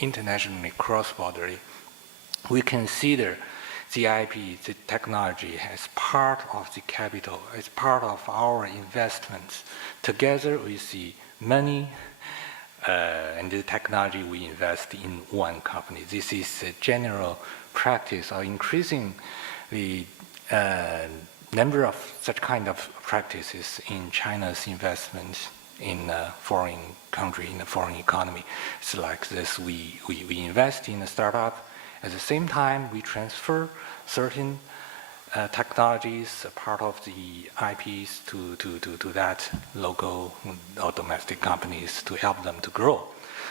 internationally, cross-borderly, we consider the IP, the technology, as part of the capital, as part of our investments, together with the money and the technology we invest in one company. This is a general practice, or increasing the number of such kind of practices in China's investment in a foreign country, in a foreign economy. It's like this, we invest in a startup, at the same time we transfer certain technologies, part of the IPs to that local or domestic companies to help them to grow.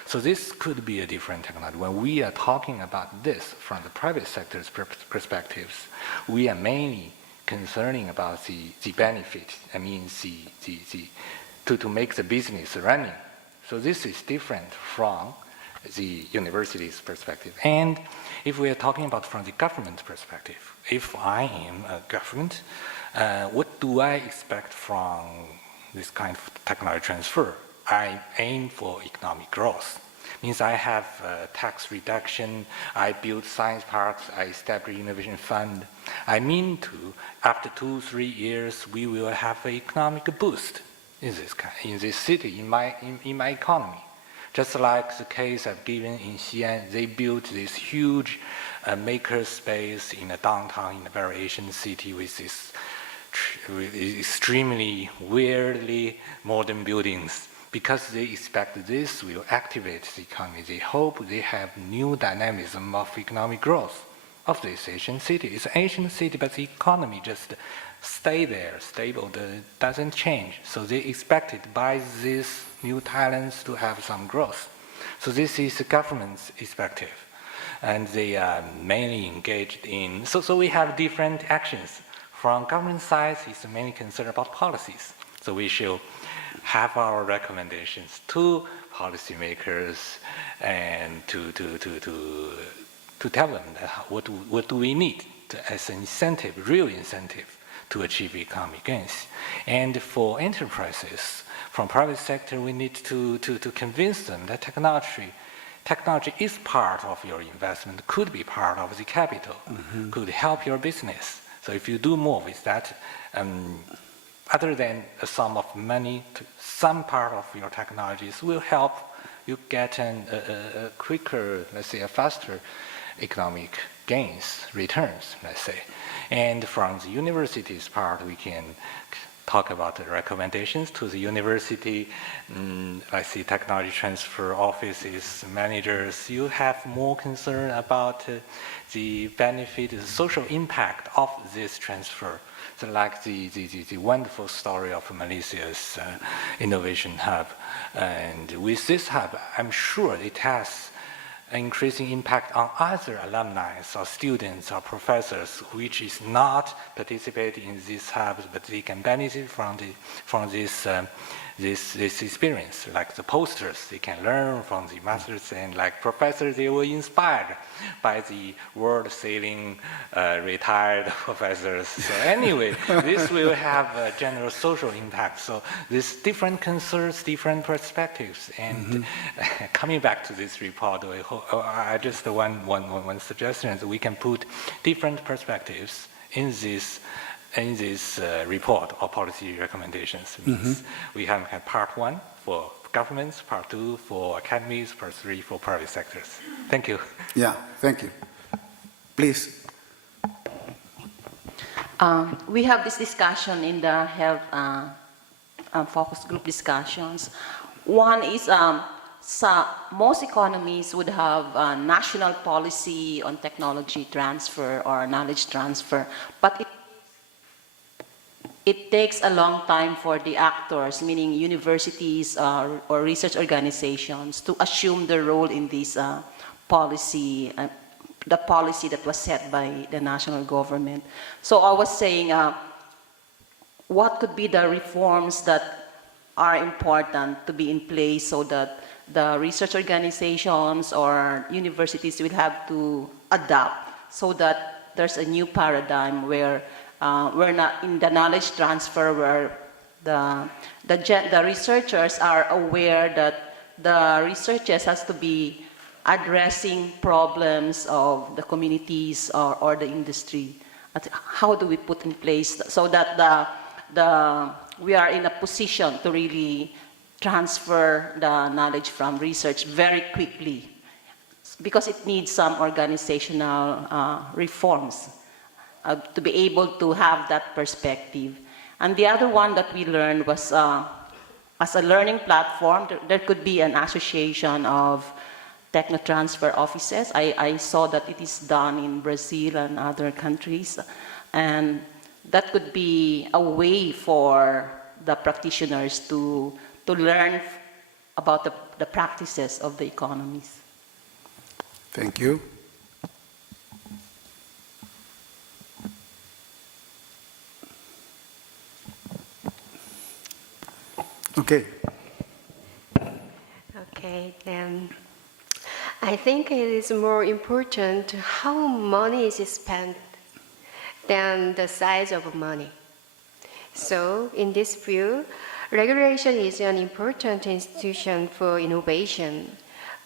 So this could be a different technology. When we are talking about this from the private sector's perspectives, we are mainly concerning about the benefit, I mean to make the business running. So this is different from the university's perspective. And if we are talking about from the government perspective, if I am a government, what do I expect from this kind of technology transfer? I aim for economic growth. Means I have tax reduction, I build science parks, I establish innovation fund. I mean to, after 2-3 years, we will have an economic boost in this city, in my economy. Just like the case I've given in Xi'an, they built this huge maker space in a downtown, in a very Asian city with this extremely weirdly modern buildings, because they expect this will activate the economy. They hope they have new dynamism of economic growth of this Asian city. It's an Asian city, but the economy just stay there, stable, doesn't change. So they expected by these new talents to have some growth. So this is the government's perspective. And they are mainly engaged in, so we have different actions. From government side, it's mainly concerned about policies. So we should have our recommendations to policymakers and to tell them that what do we need as an incentive, real incentive, to achieve economic gains. And for enterprises, from private sector, we need to convince them that technology is part of your investment, could be part of the capital, could help your business. So if you do more with that, other than a sum of money, some part of your technologies will help you get a quicker, let's say a faster economic gains, returns, let's say. And from the university's part, we can talk about the recommendations to the university. I see technology transfer offices, managers, you have more concern about the benefit, the social impact of this transfer. So like the wonderful story of Malaysia's innovation hub. And with this hub, I'm sure it has an increasing impact on other alumni or students or professors which is not participating in these hubs, but they can benefit from this experience. Like the posters, they can learn from the masters, and like professors, they were inspired by the world-saving retired professors. So anyway, this will have a general social impact. So these different concerns, different perspectives, and coming back to this report, I just one suggestion is we can put different perspectives in this report or policy recommendations. We have part 1 for governments, part 2 for academies, part 3 for private sectors. Thank you. Yeah, thank you. Please. We have this discussion in the health focus group discussions. One is most economies would have a national policy on technology transfer or knowledge transfer, but it takes a long time for the actors, meaning universities or research organizations, to assume the role in this policy, the policy that was set by the national government. So I was saying, what could be the reforms that are important to be in place so that the research organizations or universities will have to adapt, so that there's a new paradigm where we're not in the knowledge transfer, where the researchers are aware that the researchers has to be addressing problems of the communities or the industry? How do we put in place so that we are in a position to really transfer the knowledge from research very quickly? Because it needs some organizational reforms to be able to have that perspective. And the other one that we learned was as a learning platform, there could be an association of technotransfer offices. I saw that it is done in Brazil and other countries. And that could be a way for the practitioners to learn about the practices of the economies. Thank you. Okay. Okay, then I think it is more important how money is spent than the size of money. So, in this view, regulation is an important institution for innovation,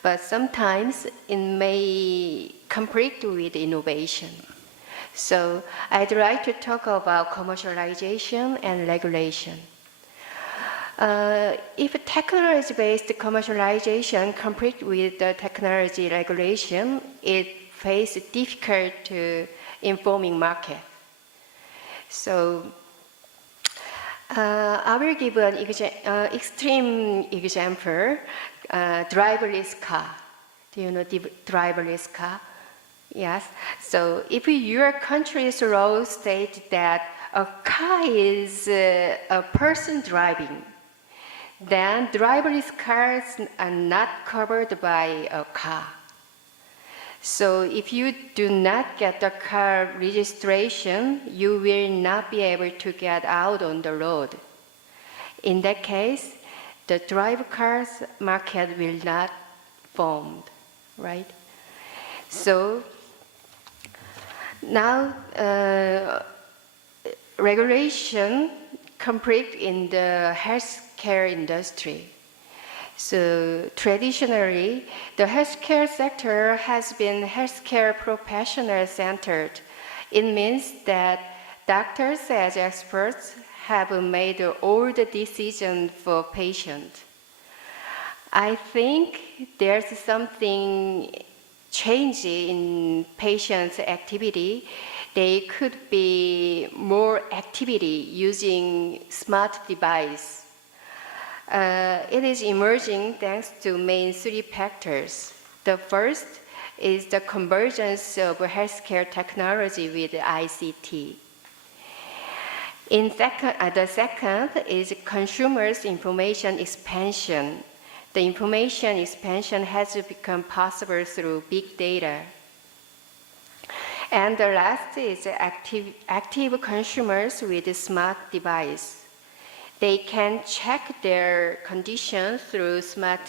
but sometimes it may conflict with innovation. So, I'd like to talk about commercialization and regulation. If technology-based commercialization conflict with the technology regulation, it faces difficult informing market. So I will give an extreme example, driverless car. Do you know driverless car? Yes. So if your country's law states that a car is a person driving, then driverless cars are not covered by a car. So if you do not get the car registration, you will not be able to get out on the road. In that case, the driver cars market will not form, right? So now regulation conflict in the healthcare industry. So traditionally, the healthcare sector has been healthcare professional centered. It means that doctors as experts have made all the decisions for patients. I think there's something change in patients' activity. They could be more activity using smart device. It is emerging thanks to main three factors. The first is the convergence of healthcare technology with ICT. The second is consumers' information expansion. The information expansion has become possible through big data. And the last is active consumers with a smart device. They can check their condition through smart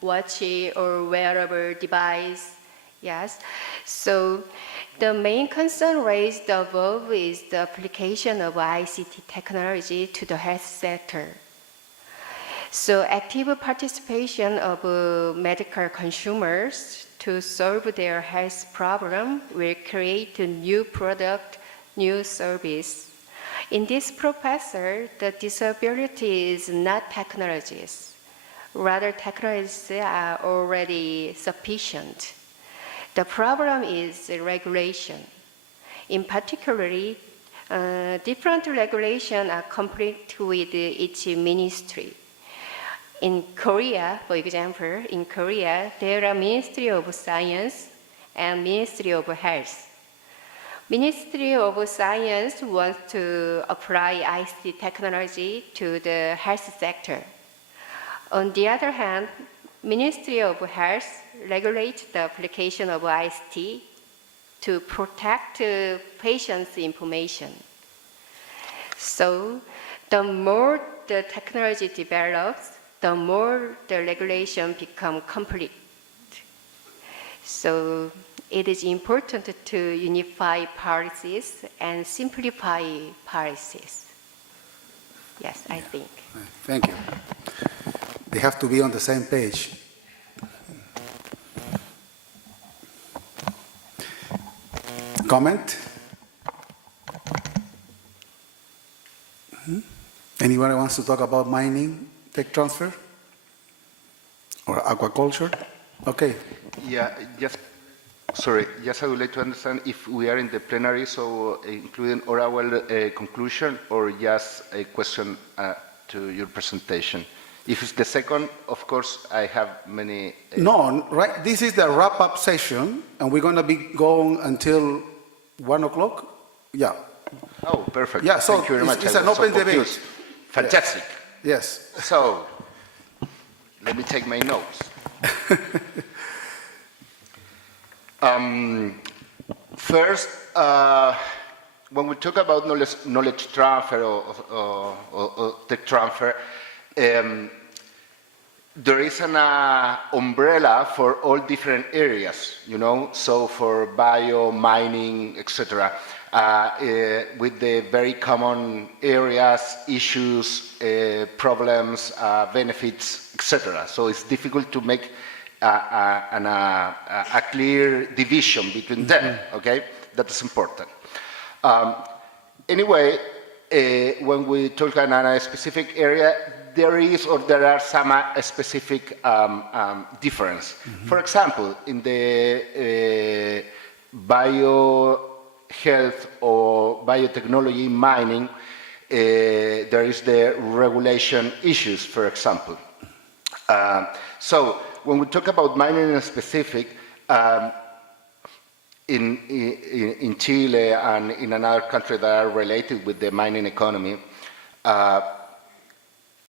watch or wearable device. Yes. So the main concern raised above is the application of ICT technology to the health sector. So active participation of medical consumers to solve their health problem will create a new product, new service. In this professor, the disability is not technologies. Rather, technologies are already sufficient. The problem is regulation. In particular, different regulations are conflict with each ministry. In Korea, for example, there are Ministry of Science and Ministry of Health. Ministry of Science wants to apply ICT technology to the health sector. On the other hand, Ministry of Health regulates the application of ICT to protect patients' information. So the more the technology develops, the more the regulation becomes complete. So it is important to unify policies and simplify policies. Yes, I think. Thank you. They have to be on the same page. comment? Anyone wants to talk about mining, tech transfer, or aquaculture? Okay. Yeah, sorry, I would like to understand if we are in the plenary, so including oral conclusion or just a question to your presentation. If it's the second, of course, I have many... No, right. This is the wrap-up session, and we're going to be going until 1 o'clock. Yeah. Oh, perfect. Yeah, so Thank you very much. it's I an was so open debate. confused. Fantastic. Yes. So, let me take my notes. First, when we talk about knowledge transfer or tech transfer, there is an umbrella for all different areas, you know, so for bio, mining, etc., with the very common areas, issues, problems, benefits, etc. So it's difficult to make a clear division between them, okay? That is important. Anyway, when we talk about a specific area, there are some specific difference. For example, in the biohealth or biotechnology mining, there is the regulation issues, for example. So when we talk about mining in specific, in Chile and in another country that are related with the mining economy,